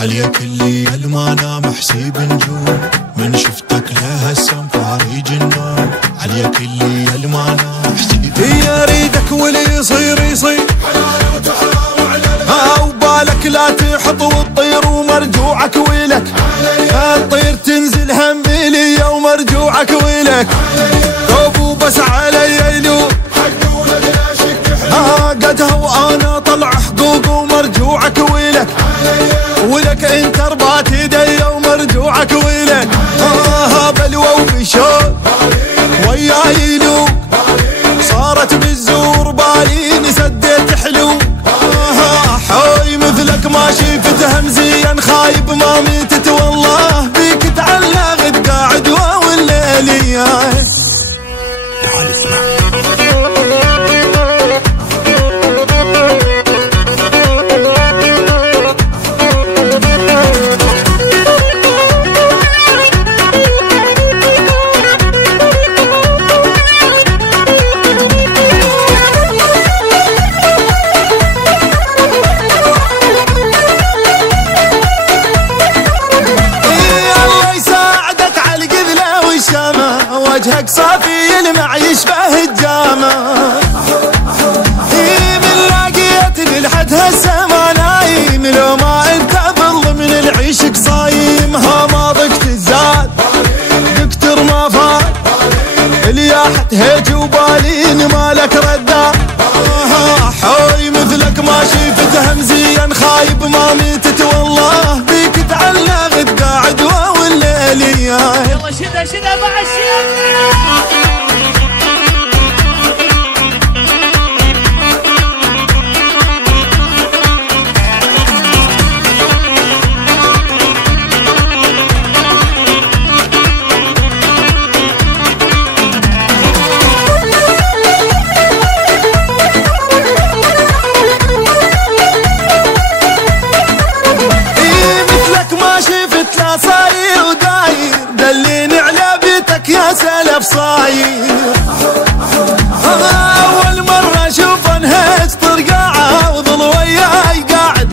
عليك الليل ما نام حسيب نجوم، من شفتك لها السم فاري جنون. عليك الليل ما نام حسيب يا ريدك واللي يصير يصير حلال وتحرام على وبالك لا تحط وتطير ومرجوعك ويلك. الطير تنزل همي لي ومرجوعك ويلك. توبوا بس علي يلوم حقولك لا شك قدها وانا طلع حقوق ومرجوعك ويلك. ولك انت ربات يدي ومرجوعك ويلك. بلوى وبشوق وياي يلوق صارت بالزور بالين سديت حلو. حوي مثلك ما شفت همزيا خايب ما ميتت والله بيك تعلقت قاعد والليل. تعال اسمع وجهك صافي يلمع يشبه الجامع. من لاقيت للحد هسه ما نايم لو ما انت ظل من العيشك صايم. ما ضقت الزاد دكتور ما فات الياحت هيج وبالين مالك رداد. حوي مثلك ما شفت همزيا خايب ما ميتت والله بيك تعلقت قاعد والليل. يلا شده شده مع الشيخ. صاير وداير دليني على بيتك يا سلف صاير.